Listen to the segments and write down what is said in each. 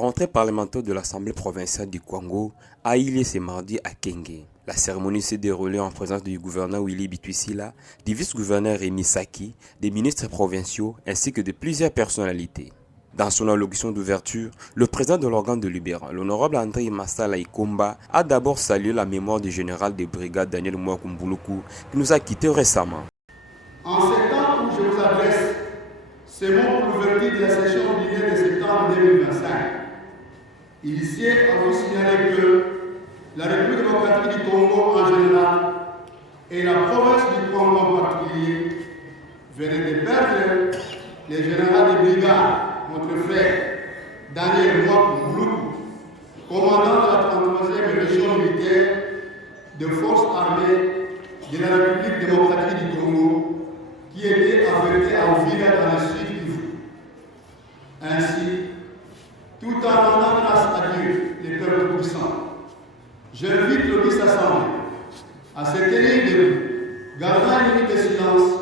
rentrée parlementaire de l'Assemblée provinciale du Kwango a eu lieu ce mardi à Kenge. La cérémonie s'est déroulée en présence du gouverneur Willy Bituisila, du vice-gouverneur Rémi Saki, des ministres provinciaux ainsi que de plusieurs personnalités. Dans son allocution d'ouverture, le président de l'organe délibérant, l'honorable André Massala Ikomba, a d'abord salué la mémoire du général de brigade Daniel Mwakumbuluku qui nous a quittés récemment. En ces temps où je vous adresse, c'est mon l'ouverture de la session ordinaire de septembre 2025. Ici, à vous signaler que la République démocratique du Congo en général et la province du Congo en particulier venaient de perdre les généraux de brigade, notre frère Daniel Mwakumbuluku, commandant de la 33e région militaire de forces armées de la République démocratique du Congo, qui était affecté à Ouvira dans le sud Kivu. Ainsi, tout en rendant grâce à Dieu, le Père Tout-Puissant, j'invite le vice-assemblée à se tenir debout, gardant une minute de silence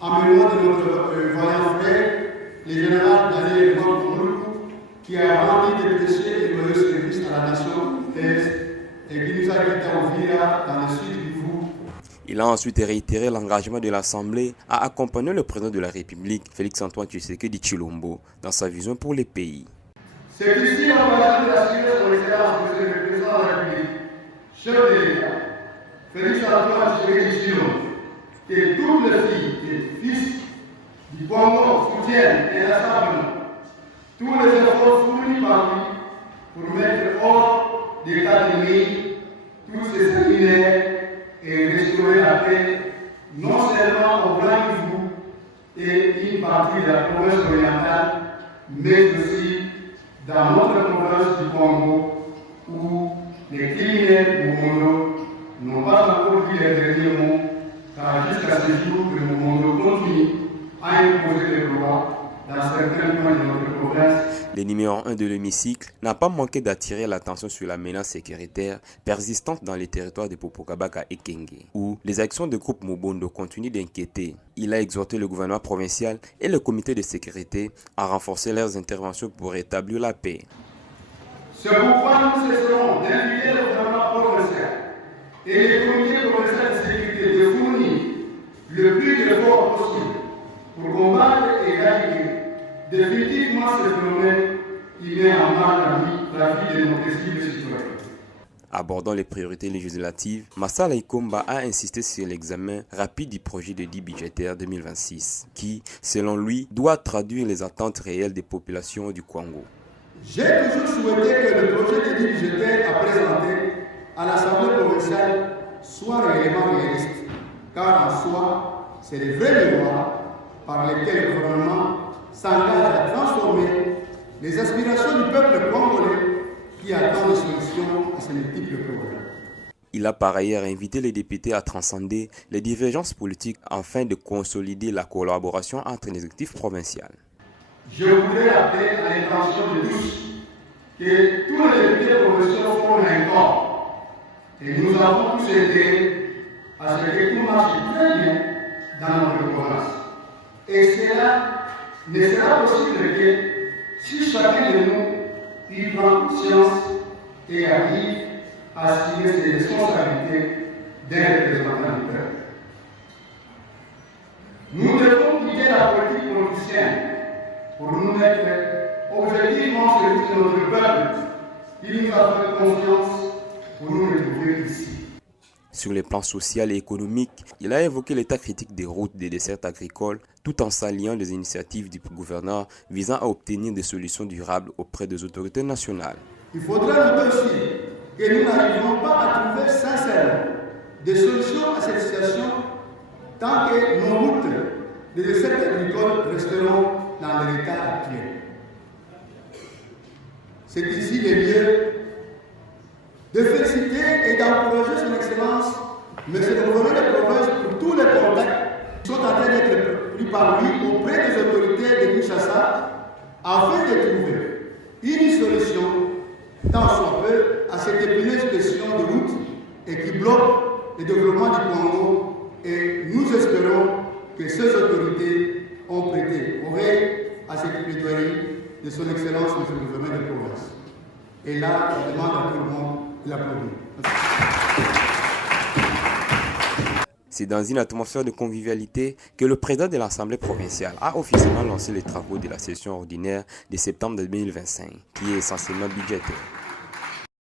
en mémoire de notre voyant frère, le général Daniel Mwakumbuluku, qui a rendu des précieux et glorieux services à la nation et qui nous a quittés à Ouvira dans le sud Kivu. Il a ensuite réitéré l'engagement de l'Assemblée à accompagner le président de la République, Félix-Antoine Tshisekedi Tshilombo, dans sa vision pour les pays. C'est ici l'engagement de l'assurer son excellence, monsieur le président de la République, chef de l'État, Félix-Antoine Tshisekedi Tshilombo, que toutes les filles et fils du Congo soutiennent inlassablement tous les efforts fournis par lui pour mettre hors d'état de nuire tous ces séminaires et restaurer la paix, non seulement au Grand Kivu et une partie de la province orientale, mais aussi dans notre province du Congo, où les criminels Momondo n'ont pas encore dit les derniers mots, car jusqu'à ce jour, le Momondo continue à imposer les lois dans certains coins de notre province. Le numéro 1 de l'hémicycle n'a pas manqué d'attirer l'attention sur la menace sécuritaire persistante dans les territoires de Popokabaka et Kenge, où les actions de groupe Mobondo continuent d'inquiéter. Il a exhorté le gouvernement provincial et le comité de sécurité à renforcer leurs interventions pour rétablir la paix. C'est pourquoi nous cesserons d'inviter le gouvernement provincial et les comités provinciaux de sécurité de fournir le plus d'efforts possible pour combattre et éradiquer définitivement ce phénomène qui met en mal la vie de nos cibles citoyens. Abordant les priorités législatives, Massala Ikomba a insisté sur l'examen rapide du projet de dit budgétaire 2026, qui, selon lui, doit traduire les attentes réelles des populations du Congo. J'ai toujours souhaité que le projet de dit budgétaire à présenter à l'Assemblée provinciale soit réellement réaliste, car en soi, c'est les vrais devoirs par lesquels le gouvernement s'engage à transformer les aspirations du peuple congolais qui attend des solutions à ces multiples problèmes. Il a par ailleurs invité les députés à transcender les divergences politiques afin de consolider la collaboration entre les exécutifs provinciaux. Je voudrais appeler à l'intention de tous que tous les députés provinciaux font un corps et nous avons tous aidé à ce que tout marche très bien dans notre province. Et cela ne sera possible que si chacun de nous y prend conscience et arrive à assumer ses responsabilités d'un représentant du peuple. Nous devons quitter la politique politicienne pour nous mettre objectivement au service de notre peuple qui nous a fait confiance pour nous retrouver ici. Sur les plans social et économique, il a évoqué l'état critique des routes des dessertes agricoles tout en saluant les initiatives du gouverneur visant à obtenir des solutions durables auprès des autorités nationales. Il faudra noter aussi que nous n'arriverons pas à trouver sincèrement des solutions à cette situation tant que nos routes des dessertes agricoles resteront dans l'état actuel. C'est ici le lieu de féliciter et d'encourager son excellence, M. le gouverneur de province, pour tous les contacts qui sont en train d'être pris par lui auprès des autorités de Kinshasa afin de trouver une solution, tant soit peu, à cette épineuse question de route et qui bloque le développement du Congo. Et nous espérons que ces autorités ont prêté oreille à cette plaidoyerie de son excellence, M. le gouverneur de province. Et là, je demande à tout le monde de l'applaudir. C'est dans une atmosphère de convivialité que le président de l'Assemblée provinciale a officiellement lancé les travaux de la session ordinaire de septembre 2025, qui est essentiellement budgétaire.